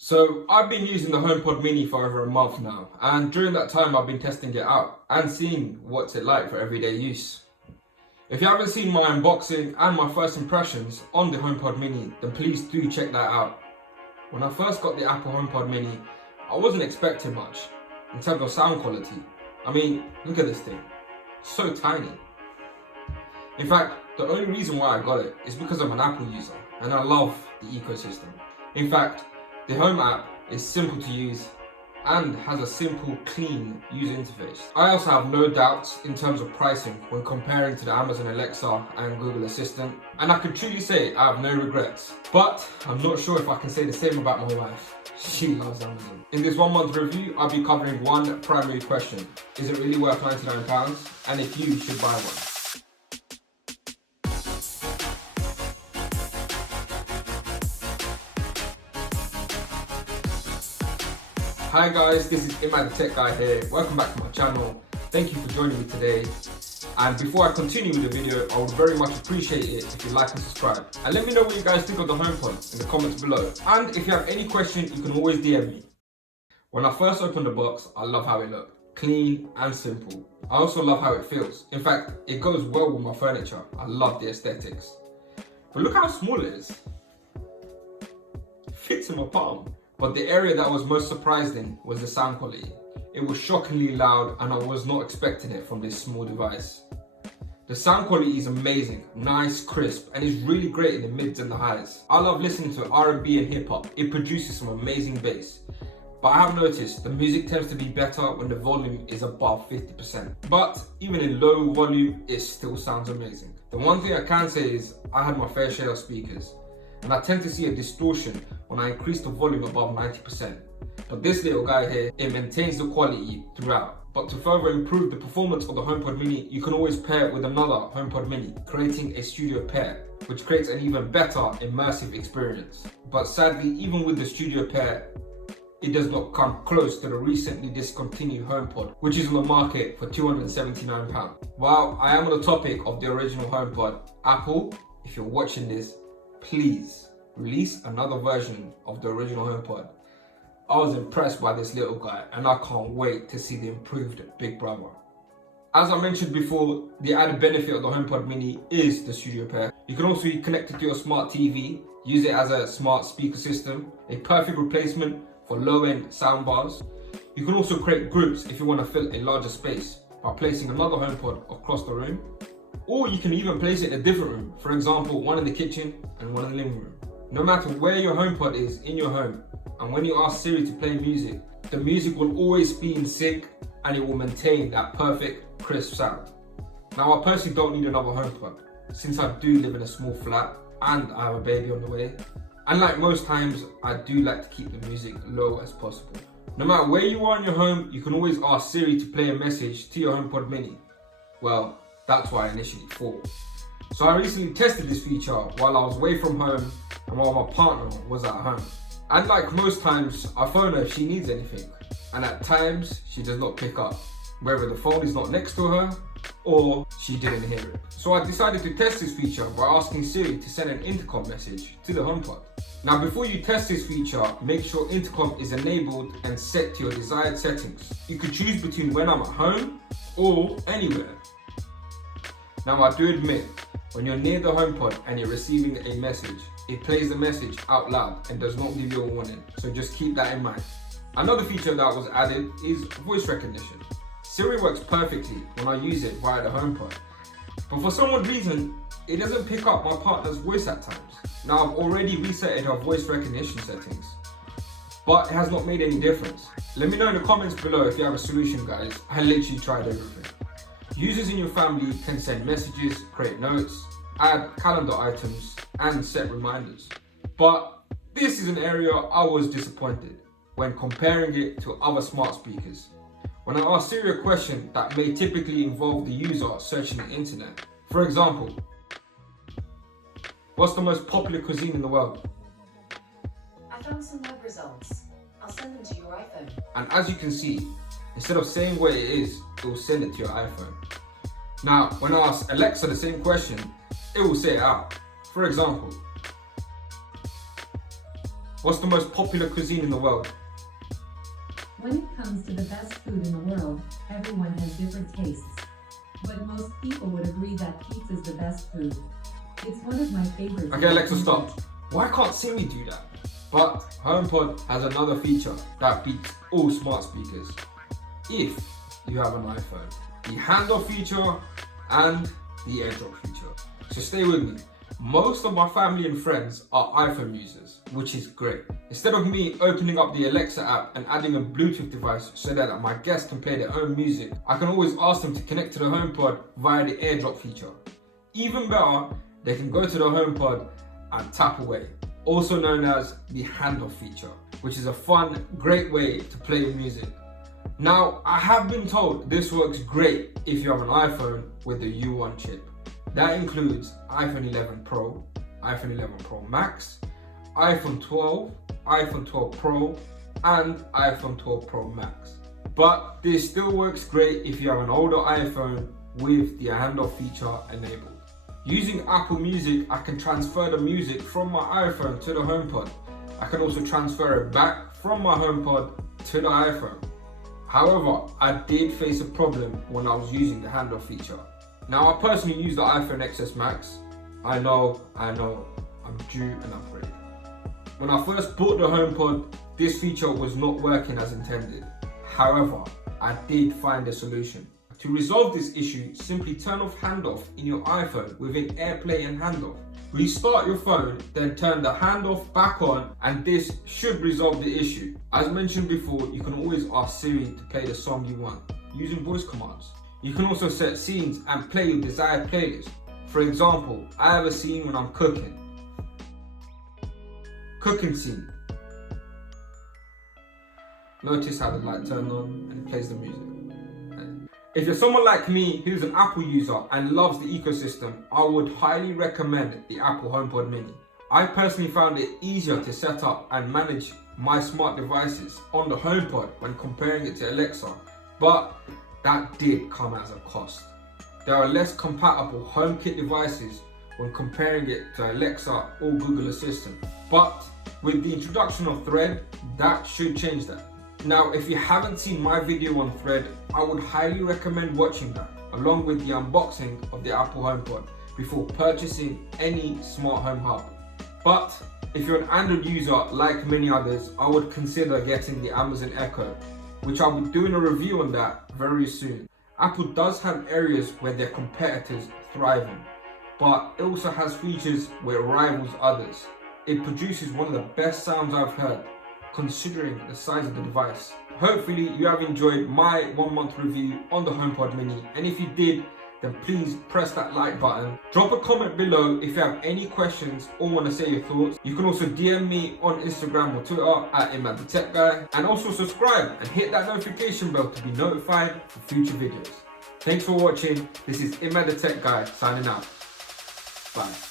So I've been using the HomePod Mini for over a month now, and during that time I've been testing it out and seeing what's it like for everyday use. If you haven't seen my unboxing and my first impressions on the HomePod Mini, then please do check that out. When I first got the Apple HomePod Mini, I wasn't expecting much in terms of sound quality. I mean, look at this thing, it's so tiny. In fact, the only reason why I got it is because I'm an Apple user and I love the ecosystem. In fact, the Home app is simple to use and has a simple, clean user interface. I also have no doubts in terms of pricing when comparing to the Amazon Alexa and Google Assistant, and I can truly say I have no regrets. But I'm not sure if I can say the same about my wife. She loves Amazon. In this 1 month review, I'll be covering one primary question. Is it really worth £99? And if you should buy one. Hi guys, this is Imad the Tech Guy here. Welcome back to my channel. Thank you for joining me today. And before I continue with the video, I would very much appreciate it if you like and subscribe. And let me know what you guys think of the HomePod in the comments below. And if you have any question, you can always DM me. When I first opened the box, I love how it looked. Clean and simple. I also love how it feels. In fact, it goes well with my furniture. I love the aesthetics. But look how small it is. It fits in my palm. But the area that I was most surprised in was the sound quality. It was shockingly loud and I was not expecting it from this small device. The sound quality is amazing, nice, crisp, and is really great in the mids and the highs. I love listening to R&B and hip hop. It produces some amazing bass. But I have noticed the music tends to be better when the volume is above 50%. But even in low volume, it still sounds amazing. The one thing I can say is I had my fair share of speakers, and I tend to see a distortion when I increase the volume above 90%. But this little guy here, it maintains the quality throughout. But to further improve the performance of the HomePod Mini, you can always pair it with another HomePod Mini, creating a studio pair, which creates an even better immersive experience. But sadly, even with the studio pair, it does not come close to the recently discontinued HomePod, which is on the market for £279. While I am on the topic of the original HomePod, Apple, if you're watching this, please release another version of the original HomePod. I was impressed by this little guy and I can't wait to see the improved Big Brother. As I mentioned before, the added benefit of the HomePod Mini is the studio pair. You can also connect it to your smart TV, use it as a smart speaker system, a perfect replacement for low-end soundbars. You can also create groups if you want to fill a larger space by placing another HomePod across the room. Or you can even place it in a different room, for example, one in the kitchen and one in the living room. No matter where your HomePod is in your home, and when you ask Siri to play music, the music will always be in sync and it will maintain that perfect, crisp sound. Now I personally don't need another HomePod, since I do live in a small flat and I have a baby on the way. And like most times, I do like to keep the music low as possible. No matter where you are in your home, you can always ask Siri to play a message to your HomePod Mini. Well, that's what I initially thought. So I recently tested this feature while I was away from home and while my partner was at home. And like most times, I phone her if she needs anything. And at times, she does not pick up, whether the phone is not next to her or she didn't hear it. So I decided to test this feature by asking Siri to send an Intercom message to the HomePod. Now before you test this feature, make sure Intercom is enabled and set to your desired settings. You can choose between when I'm at home or anywhere. Now I do admit, when you're near the HomePod and you're receiving a message, it plays the message out loud and does not give you a warning, so just keep that in mind. Another feature that was added is voice recognition. Siri works perfectly when I use it via the HomePod, but for some odd reason, it doesn't pick up my partner's voice at times. Now I've already reset her voice recognition settings, but it has not made any difference. Let me know in the comments below if you have a solution, guys. I literally tried everything. Users in your family can send messages, create notes, add calendar items, and set reminders. But this is an area I was disappointed when comparing it to other smart speakers. When I ask Siri a question that may typically involve the user searching the internet, for example, what's the most popular cuisine in the world? I found some web results. I'll send them to your iPhone. And as you can see, instead of saying where it is, it will send it to your iPhone. Now, when I ask Alexa the same question, it will say it out. For example, What's the most popular cuisine in the world? When it comes to the best food in the world, everyone has different tastes. But most people would agree that pizza is the best food. It's one of my favorites. Okay, Alexa, stop. Why can't Siri do that? But HomePod has another feature that beats all smart speakers. If you have an iPhone, the handoff feature and the AirDrop feature. So stay with me. Most of my family and friends are iPhone users, which is great. Instead of me opening up the Alexa app and adding a Bluetooth device so that my guests can play their own music, I can always ask them to connect to the HomePod via the AirDrop feature. Even better, they can go to the HomePod and tap away, also known as the handoff feature, which is a fun, great way to play your music. Now, I have been told this works great if you have an iPhone with the U1 chip. That includes iPhone 11 Pro, iPhone 11 Pro Max, iPhone 12, iPhone 12 Pro, and iPhone 12 Pro Max. But this still works great if you have an older iPhone with the handoff feature enabled. Using Apple Music, I can transfer the music from my iPhone to the HomePod. I can also transfer it back from my HomePod to the iPhone. However, I did face a problem when I was using the handoff feature. Now, I personally use the iPhone XS Max. I know, I'm due an upgrade. When I first bought the HomePod, this feature was not working as intended. However, I did find a solution. To resolve this issue, simply turn off handoff in your iPhone within AirPlay and handoff. Restart your phone, then turn the handoff back on, and this should resolve the issue. As mentioned before, you can always ask Siri to play the song you want using voice commands. You can also set scenes and play your desired playlist. For example, I have a scene when I'm cooking. Cooking scene. Notice how the light turned on and it plays the music. If you're someone like me who's an Apple user and loves the ecosystem, I would highly recommend the Apple HomePod Mini. I personally found it easier to set up and manage my smart devices on the HomePod when comparing it to Alexa, but that did come as a cost. There are less compatible HomeKit devices when comparing it to Alexa or Google Assistant. But with the introduction of Thread, that should change that. Now, if you haven't seen my video on Thread, I would highly recommend watching that, along with the unboxing of the Apple HomePod before purchasing any smart home hub. But if you're an Android user like many others, I would consider getting the Amazon Echo, which I'll be doing a review on that very soon. Apple does have areas where their competitors thrive in, but it also has features where it rivals others. It produces one of the best sounds I've heard, considering the size of the device. Hopefully you have enjoyed my 1 month review on the HomePod Mini, and if you did, then please press that like button. Drop a comment below if you have any questions or want to say your thoughts. You can also DM me on Instagram or Twitter at @ImadTheTechGuy, and also subscribe and hit that notification bell to be notified for future videos. Thanks for watching. This is Imad the Tech Guy signing out. Bye.